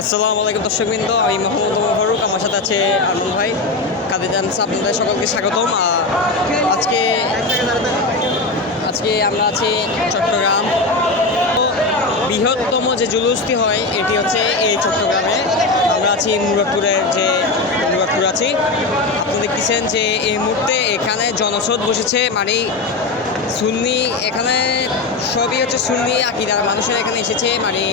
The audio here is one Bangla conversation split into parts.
আসসালামু আলাইকুম দর্শকবৃন্দ, আমি মোহাম্মদ ফারুক, আমার সাথে আছে আরমান ভাই। কাদের জানস আপনাদের সকলকে স্বাগতম। আজকে আজকে আমরা আছি চট্টগ্রাম। বৃহত্তম যে জুলুসটি হয় এটি হচ্ছে এই চট্টগ্রামে। আমরা আছি মুরাদপুর আছি। আপনারা দেখতেছেন যে এই মুহূর্তে এখানে জনস্রোত বসেছে, মানে সুন্নি, এখানে সবই হচ্ছে সুন্নি আকিদার মানুষের এখানে এসেছে। মানে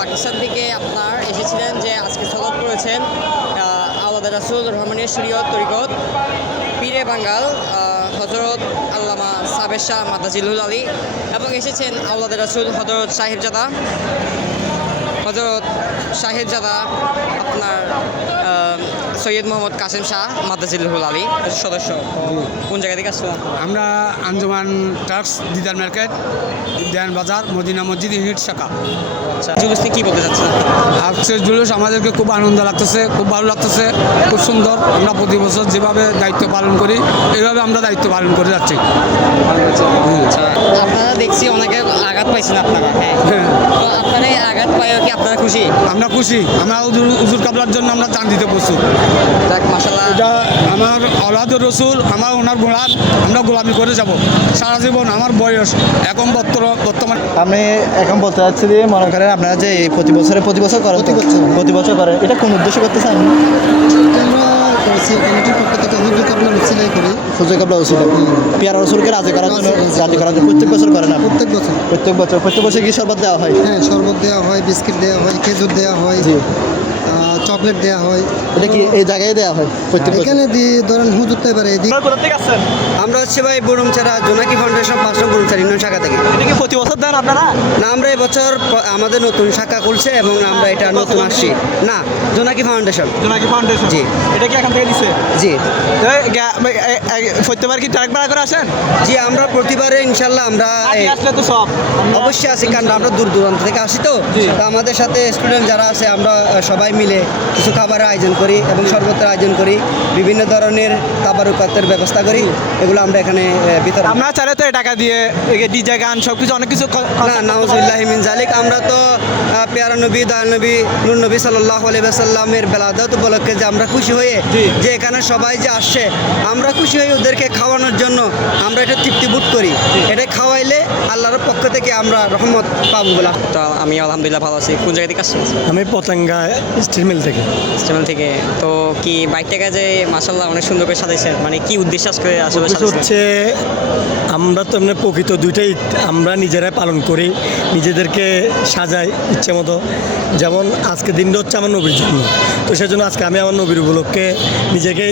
পাকিস্তান থেকে আপনার এসেছিলেন, যে আজকে সলব করেছেন আওলাদ রাসূল রহমানিয়া শরীয়ত তরিকত পীরে বাঙ্গাল হযরত আল্লামা সাবের শাহ মাদাজিলুল আলী, এবং এসেছেন আওলাদ রাসূল হযরত সাহেবজাদা আপনার সৈয়দ মোহাম্মদ কাসেম শাহ মাদাজিলুল আলী সদস্য। কোন জায়গা থেকে আসলাম? আমরা আঞ্জুমান ট্রাক্স, দিদার মার্কেট, দেয়ান বাজার, মদিনা মসজিদ ইউনিট শাখা। আচ্ছা, জুলুস নিয়ে কী বলতে চাচ্ছেন? আজকের জুলুস আমাদেরকে খুব আনন্দ লাগতেছে, খুব ভালো লাগতেছে, খুব সুন্দর। আমরা প্রতি বছর যেভাবে দায়িত্ব পালন করি এইভাবে আমরা দায়িত্ব পালন করে যাচ্ছি। আপনারা দেখছি অনেকে আঘাত পাইছেন আপনারা, হ্যাঁ, তো আপনারা এই আঘাত পাইও কি আপনারা খুশি? আমরা খুশি। আমরা হুজুর কাবলার জন্য আমরা জান দিতে প্রস্তুত। যাক, মাশাআল্লাহ। এটা আমার আওলাদুর রসুল, আমার ওনার গোলাম, আমরা গোলামি করে যাব সারা জীবন। আমার বয়স এখন বর্তমান আমি এখন বলতে চাচ্ছি যে মনে করেন আপনারা যে এই প্রতি বছর করেন, প্রতি বছর করেন, এটা কোন উদ্দেশ্যে করতেছেন? আমরা করেছি কমিটির পক্ষ থেকে হুজুর কাবলা উসিলাই করি। হুজুর কাবলা উসিলা পিয়ারা রসুলকে রাজি করার জন্য প্রত্যেক বছর করেন? প্রত্যেক বছর কি শরবত দেওয়া হয়? হ্যাঁ, শরবত দেওয়া হয়, বিস্কিট দেওয়া হয়, খেজুর দেওয়া হয়, চকলেট দেওয়া হয়। এটা কি এই জায়গায় দেওয়া হয় প্রত্যেক বছর? এখানে দিয়ে ধরেন হুজুর তো এবারে এদিকে আমরা হচ্ছে ভাই বরুমছাড়া জোনাকি ফাউন্ডেশন 5 নং বরুমছাড়া ইউনিয়ন শাখা থেকে। এটা কি প্রতি বছর দেন আপনারা? না, আমরা এবছর আমাদের নতুন শাখা খুলছে এবং আমরা এটা নতুন আসছি। না, জোনাকি ফাউন্ডেশন। জোনাকি ফাউন্ডেশন। জি। এটা কি এখান থেকে দিচ্ছে? জি প্রত্যেকবার কি ট্রাক ভাড়া করে আসেন? জি, আমরা প্রতিবারে ইনশাল্লাহ আমরা আসলে তো সব অবশ্যই আসি, কারণ আমরা দূর দূরান্ত থেকে আসি। তো আমাদের সাথে স্টুডেন্ট যারা আছে আমরা সবাই মিলে কিছু খাবারের আয়োজন করি এবং শরবতের আয়োজন করি, বিভিন্ন ধরনের তাবারুকাতের ব্যবস্থা করি। এগুলো আমরা এখানে বিতরণ। আমরা চাইলে তো টাকা দিয়ে ডিজে গান সব কিছু অনেক কিছু না, নাউজুবিল্লাহি মিন জালিক। আমরা তো পেয়ারা নবী, দয়াল নবী, নূর নবী সাল্লাল্লাহু আলাইহি ওয়াসাল্লামের বেলাদত উপলক্ষে যে আমরা খুশি হয়ে যে এখানে সবাই যে আসছে, আমরা খুশি হয়ে ওদেরকে খাওয়ানোর জন্য আমরা এটা তৃপ্তি বোধ করি। এটা খাওয়াইলে আল্লাহর পক্ষ থেকে আমরা রহমত পাবো বলে। তো আমি আলহামদুলিল্লাহ ভালো আছি। কোন জায়গা থেকে আসছেন? আমি পতেঙ্গা স্টিল মিল থেকে। স্টেশন থেকে। তো কি বাইকটাকে যে মাশাআল্লাহ অনেক সুন্দর করে সাজাইছেন, মানে কি উদ্দেশ্য আজকে আসলে সাজাইছেন? হচ্ছে আমরা তো এমনি প্রকৃত দুইটাই আমরা নিজেরাই পালন করি, নিজেদেরকে সাজাই ইচ্ছে মতো। যেমন আজকে দিনটা হচ্ছে আমার নবীর জন্য, তো সেজন্য আজকে আমি আমার নবীর উপলক্ষে নিজেকে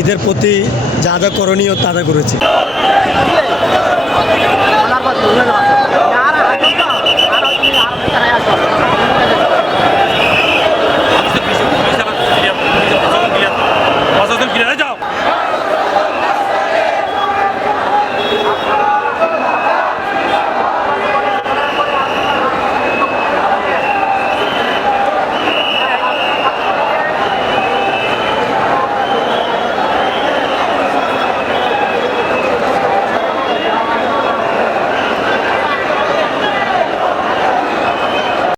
ঈদের প্রতি যা যা করণীয় তা করেছি।